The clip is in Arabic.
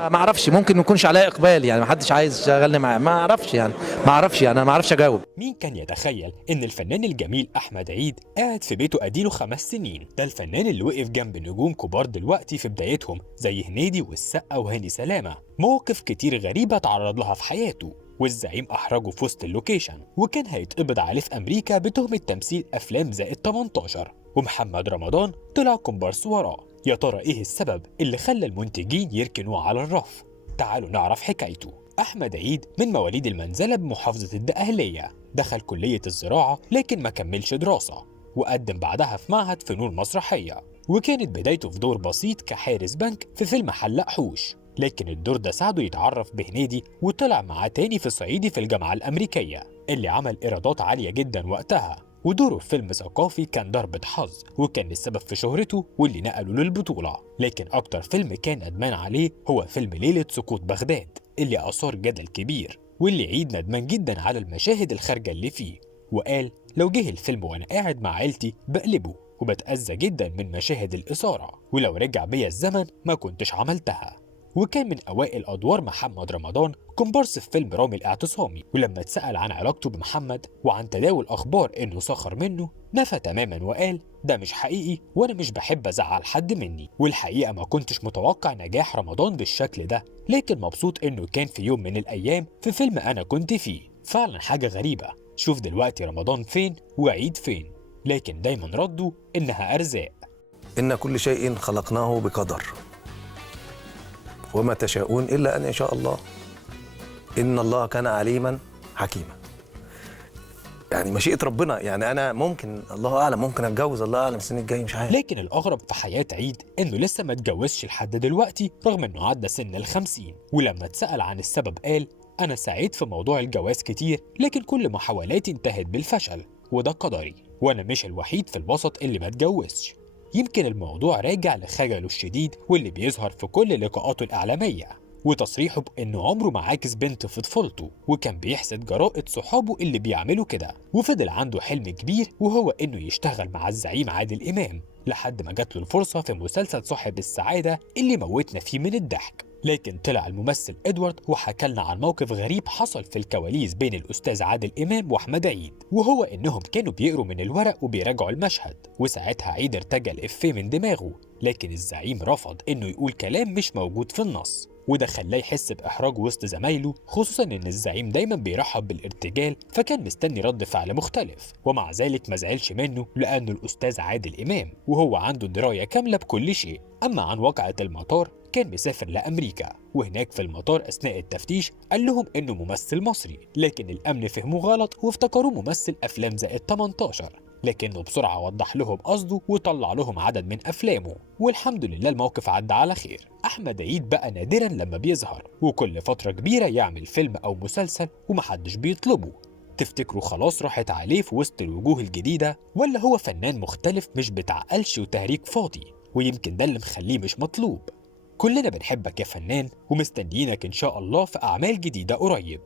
ما اعرفش، ممكن ما يكونش عليا اقبال، يعني ما حدش عايز يشغلني معاه، ما اعرفش يعني، ما اعرفش يعني، انا ما اعرفش اجاوب. مين كان يتخيل إن الفنان الجميل أحمد عيد قاعد في بيته أديله 5 سنين؟ ده الفنان اللي وقف جنب نجوم كبار دلوقتي في بدايتهم زي هنيدي والسقا وهاني سلامة. مواقف كتير غريبة اتعرض لها في حياته، والزعيم أحرجه في وسط اللوكيشن، وكان هيتقبض عليه في أمريكا بتهمة تمثيل أفلام زائد 18. ومحمد رمضان طلع كومبارس وراه. يا ترى إيه السبب اللي خلى المنتجين يركنوه على الرف؟ تعالوا نعرف حكايته. أحمد عيد من مواليد المنزلة بمحافظة الدقهلية، دخل كلية الزراعة لكن ما كملش دراسة، وقدم بعدها في معهد فنون مسرحية، وكانت بدايته في دور بسيط كحارس بنك في فيلم حلاق حوش. لكن الدور ده ساعده يتعرف بهنيدي وطلع معاه تاني في صعيدي في الجامعة الأمريكية اللي عمل إيرادات عالية جدا وقتها. ودوره في فيلم ثقافي كان ضربة حظ، وكان السبب في شهرته واللي نقله للبطولة. لكن أكتر فيلم كان ندمان عليه هو فيلم ليلة سقوط بغداد اللي أثار جدل كبير، واللي عيد ندمان جدا على المشاهد الخارجة اللي فيه، وقال لو جه الفيلم وأنا قاعد مع عيلتي بقلبه وبتأذى جدا من مشاهد الإثارة، ولو رجع بيا الزمن ما كنتش عملتها. وكان من أوائل أدوار محمد رمضان كومبارس في فيلم رامي الاعتصامي، ولما اتسأل عن علاقته بمحمد وعن تداول أخبار إنه سخر منه نفى تماما وقال ده مش حقيقي وأنا مش بحب أزعل حد مني. والحقيقة ما كنتش متوقع نجاح رمضان بالشكل ده، لكن مبسوط إنه كان في يوم من الأيام في فيلم أنا كنت فيه. فعلا حاجة غريبة، شوف دلوقتي رمضان فين وعيد فين، لكن دايما ردوا إنها أرزاق. إن كل شيء خلقناه بقدر وما تشاءون إلا أن يشاء الله إن الله كان عليما حكيما. يعني مشيئة ربنا، يعني أنا ممكن الله أعلم ممكن أتجوز، الله أعلم السنة الجاية مش عارف. لكن الأغرب في حياة عيد إنه لسه ما اتجوزش لحد دلوقتي رغم إنه عدى سن ال50. ولما اتسأل عن السبب قال أنا سعيت في موضوع الجواز كتير لكن كل محاولاتي انتهت بالفشل، وده قدري، وأنا مش الوحيد في الوسط اللي ما اتجوزش. يمكن الموضوع راجع لخجله الشديد واللي بيظهر في كل لقاءاته الإعلامية، وتصريحه بإنه عمره ما عاكس بنت في طفولته، وكان بيحسد جرائة صحابه اللي بيعملوا كده. وفضل عنده حلم كبير وهو إنه يشتغل مع الزعيم عادل إمام لحد ما جات له الفرصة في مسلسل صاحب السعادة اللي موتنا فيه من الضحك. لكن طلع الممثل إدوارد وحكى لنا عن موقف غريب حصل في الكواليس بين الأستاذ عادل إمام وأحمد عيد، وهو إنهم كانوا بيقروا من الورق وبيراجعوا المشهد، وساعتها عيد ارتجى الإفيه من دماغه، لكن الزعيم رفض إنه يقول كلام مش موجود في النص، وده خلاه يحس بإحراج وسط زمايله، خصوصا إن الزعيم دايما بيرحب بالارتجال، فكان مستني رد فعل مختلف. ومع ذلك ما زعلش منه لأنه الأستاذ عادل إمام وهو عنده دراية كاملة بكل شيء. أما عن واقعة المطار، كان مسافر لأمريكا، وهناك في المطار أثناء التفتيش قال لهم إنه ممثل مصري، لكن الأمن فهموه غلط وافتكروه ممثل أفلام زائد 18، لكنه بسرعة وضح لهم قصده وطلع لهم عدد من أفلامه، والحمد لله الموقف عدى على خير. أحمد عيد بقى نادرا لما بيظهر، وكل فترة كبيرة يعمل فيلم أو مسلسل ومحدش بيطلبه. تفتكروا خلاص راحت عليه في وسط الوجوه الجديدة، ولا هو فنان مختلف مش بتاع قلش وتهريج فاضي، ويمكن ده اللي مخليه مش مطلوب؟ كلنا بنحبك يا فنان ومستنيينك إن شاء الله في أعمال جديدة قريب.